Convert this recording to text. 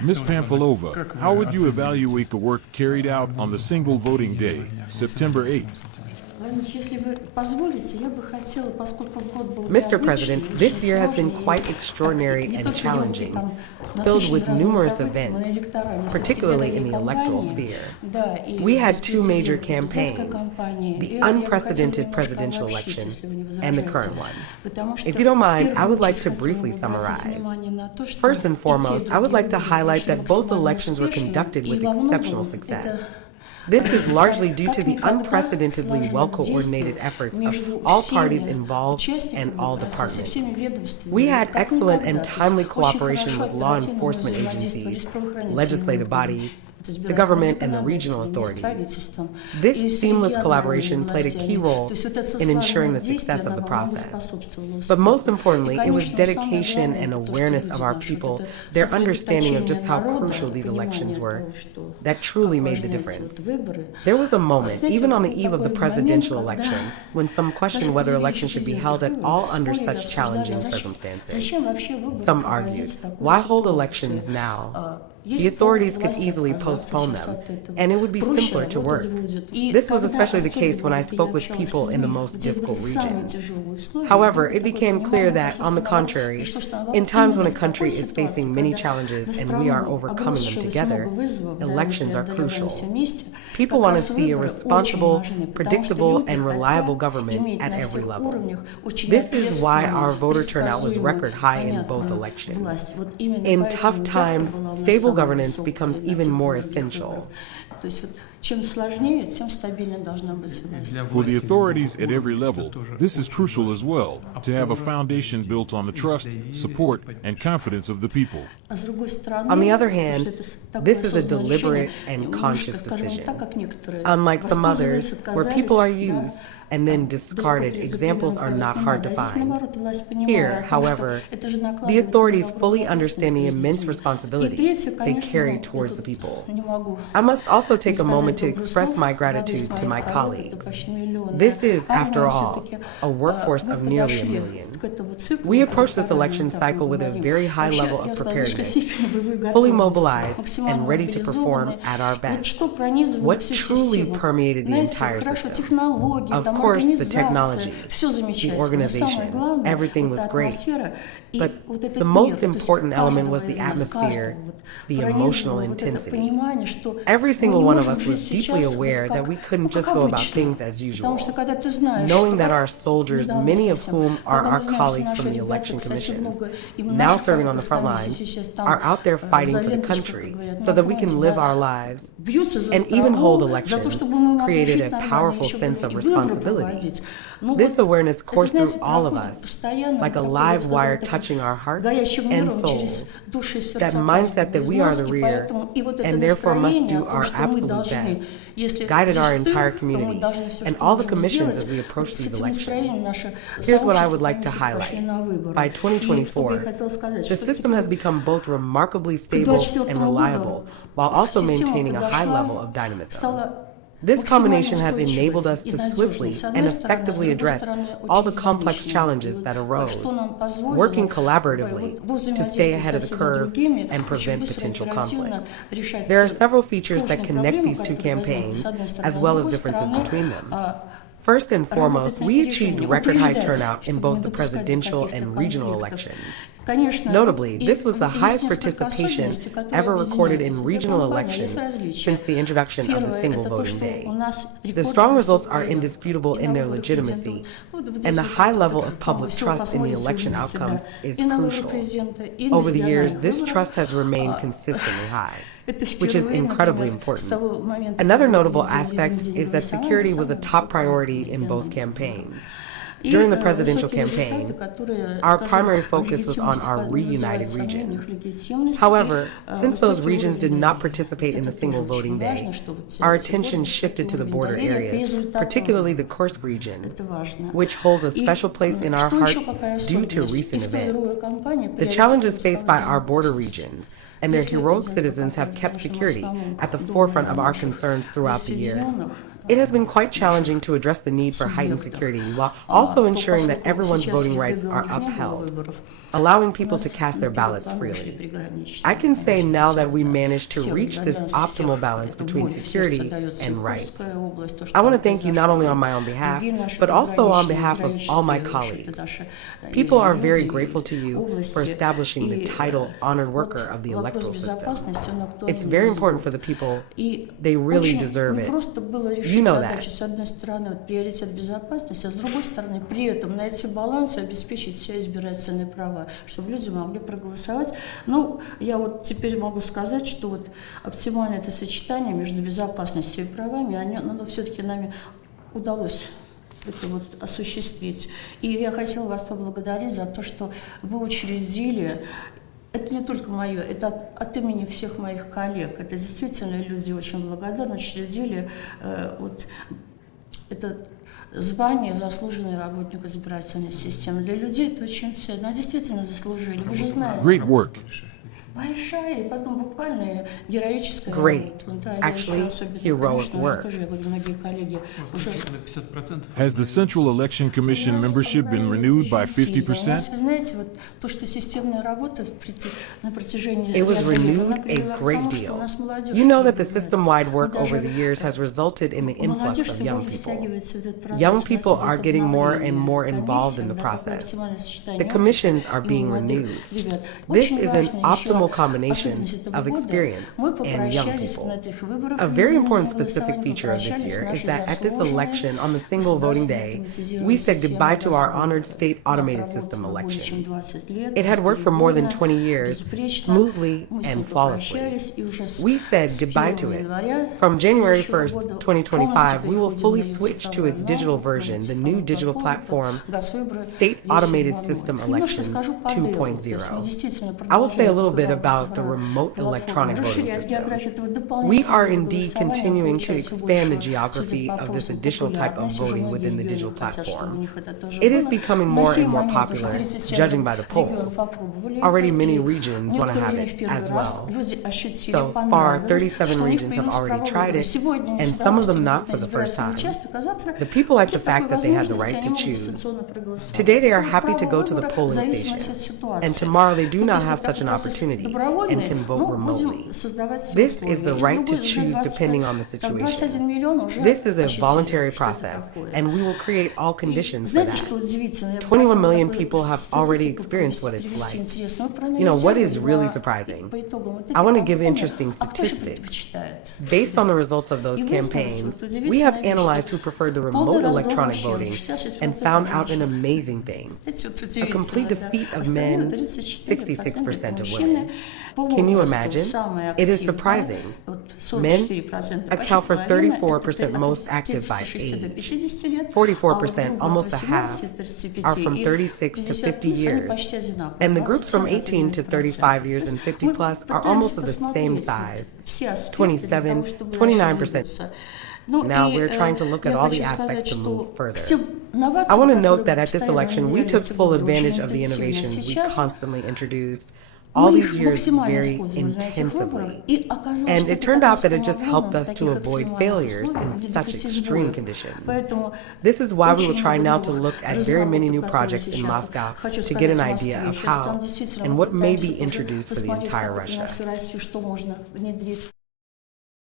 Ms. Pamfilova, how would you evaluate the work carried out on the single voting day, September 8th? Mr. President, this year has been quite extraordinary and challenging, filled with numerous events, particularly in the electoral sphere. We had two major campaigns, the unprecedented presidential election and the current one. If you don't mind, I would like to briefly summarize. First and foremost, I would like to highlight that both elections were conducted with exceptional success. This is largely due to the unprecedentedly well-coordinated efforts of all parties involved and all departments. We had excellent and timely cooperation with law enforcement agencies, legislative bodies, the government, and the regional authorities. This seamless collaboration played a key role in ensuring the success of the process. But most importantly, it was dedication and awareness of our people, their understanding of just how crucial these elections were, that truly made the difference. There was a moment, even on the eve of the presidential election, when some questioned whether elections should be held at all under such challenging circumstances. Some argued, why hold elections now? The authorities could easily postpone them, and it would be simpler to work. This was especially the case when I spoke with people in the most difficult regions. However, it became clear that, on the contrary, in times when a country is facing many challenges and we are overcoming them together, elections are crucial. People want to see a responsible, predictable, and reliable government at every level. This is why our voter turnout was record high in both elections. In tough times, stable governance becomes even more essential. For the authorities at every level, this is crucial as well, to have a foundation built on the trust, support, and confidence of the people. On the other hand, this is a deliberate and conscious decision. Unlike some others, where people are used and then discarded, examples are not hard to find. Here, however, the authorities fully understand the immense responsibility they carry towards the people. I must also take a moment to express my gratitude to my colleagues. This is, after all, a workforce of nearly 1 million. We approach this election cycle with a very high level of preparedness, fully mobilized and ready to perform at our best. What truly permeated the entire system? Of course, the technology, the organization, everything was great. But the most important element was the atmosphere, the emotional intensity. Every single one of us was deeply aware that we couldn't just go about things as usual. Knowing that our soldiers, many of whom are our colleagues from the election commissions, now serving on the front lines, are out there fighting for the country so that we can live our lives and even hold elections, created a powerful sense of responsibility. This awareness coursed through all of us, like a live wire touching our hearts and souls. That mindset that we are the rear, and therefore must do our absolute best, guided our entire community and all the commissions as we approach these elections. Here's what I would like to highlight. By 2024, the system has become both remarkably stable and reliable, while also maintaining a high level of dynamism. This combination has enabled us to swiftly and effectively address all the complex challenges that arose, working collaboratively to stay ahead of the curve and prevent potential conflicts. There are several features that connect these two campaigns, as well as differences between them. First and foremost, we achieved record-high turnout in both the presidential and regional elections. Notably, this was the highest participation ever recorded in regional elections since the introduction of the single voting day. The strong results are indisputable in their legitimacy, and the high level of public trust in the election outcomes is crucial. Over the years, this trust has remained consistently high, which is incredibly important. Another notable aspect is that security was a top priority in both campaigns. During the presidential campaign, our primary focus was on our reunited regions. However, since those regions did not participate in the single voting day, our attention shifted to the border areas, particularly the Kursk region, which holds a special place in our hearts due to recent events. The challenges faced by our border regions and their heroic citizens have kept security at the forefront of our concerns throughout the year. It has been quite challenging to address the need for heightened security while also ensuring that everyone's voting rights are upheld. allowing people to cast their ballots freely. I can say now that we managed to reach this optimal balance between security and rights. I want to thank you not only on my own behalf, but also on behalf of all my colleagues. People are very grateful to you for establishing the title Honored Worker of the electoral system. It's very important for the people. They really deserve it. You know that. С одной стороны, приоритет безопасности, а с другой стороны, при этом найти баланс и обеспечить все избирательные права, чтобы люди могли проголосовать. Ну, я вот теперь могу сказать, что вот оптимальное это сочетание между безопасностью и правами, оно все-таки нами удалось это вот осуществить. И я хотела вас поблагодарить за то, что вы учредили. Это не только мое, это от имени всех моих коллег. Это действительно люди очень благодарны, учредили вот это звание заслуженный работник избирательной системы. Для людей это очень ценно. Действительно заслужили. Вы же знаете. Great work. Большая, и потом буквально героическая Great. работа. Да, Actually, heroic work. Тоже, я говорю, многие коллеги уже... Has the Central Election Commission membership been renewed by 50%? Вы знаете, вот то, что системная работа на протяжении... It was renewed a great deal. You know that the system-wide work over the years has resulted in the influx of young people. Young people are getting more and more involved in the process. The commissions are being renewed. This is an optimal combination of experience and young people. A very important specific feature of this year is that at this election, on the single voting day, we said goodbye to our honored state automated system elections. It had worked for more than 20 years, smoothly and flawlessly. We said goodbye to it. From January 1st, 2025, we will fully switch to its digital version, the new digital platform, State Automated System Elections 2.0. I will say a little bit about the remote electronic voting system. We are indeed continuing to expand the geography of this additional type of voting within the digital platform. It is becoming more and more popular, judging by the polls. Already many regions want to have it as well. So far, 37 regions have already tried it, and some of them not for the first time. The people like the fact that they have the right to choose. Today they are happy to go to the polling station, and tomorrow they do not have such an opportunity and can vote remotely. This is the right to choose depending on the situation. This is a voluntary process, and we will create all conditions for that. 21 million people have already experienced what it's like. You know, what is really surprising? I want to give interesting statistics. Based on the results of those campaigns, we have analyzed who preferred the remote electronic voting and found out an amazing thing. A complete defeat of men, 66% of women. Can you imagine? It is surprising. Men account for 34% most active by age. 44%, almost a half, are from 36 to 50 years. And the groups from 18 to 35 years and 50 plus are almost of the same size, 27, 29%. Now we're trying to look at all the aspects to move further. I want to note that at this election, we took full advantage of the innovations we constantly introduced all these years very intensively. And it turned out that it just helped us to avoid failures in such extreme conditions. This is why we will try now to look at very many new projects in Moscow to get an idea of how and what may be introduced for the entire Russia.